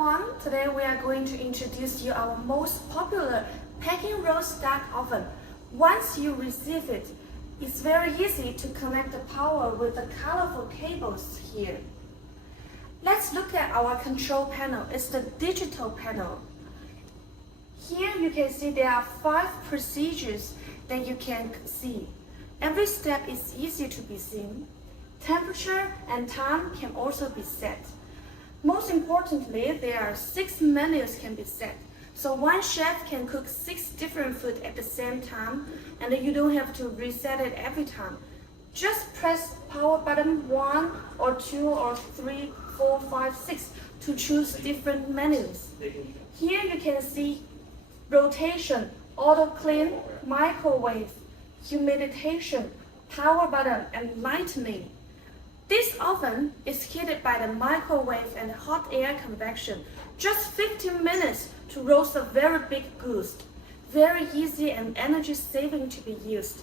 everyone, today we are going to introduce you our most popular packing roll stack oven. Once you receive it, it's very easy to connect the power with the colorful cables here. Let's look at our control panel. It's the digital panel. Here you can see there are 5 procedures that you can see. Every step is easy to be seen. Temperature and time can also be set. Most importantly, there are 6 menus can be set. So one chef can cook 6 different food at the same time, and you don't have to reset it every time. Just press power button 1 or 2 or 3, 4, 5, 6 to choose different menus. Here you can see rotation, auto clean, microwave, humidification, power button, and lightning. This oven is heated by the microwave and hot air convection. Just 15 minutes to roast a very big goose. Very easy and energy saving to be used.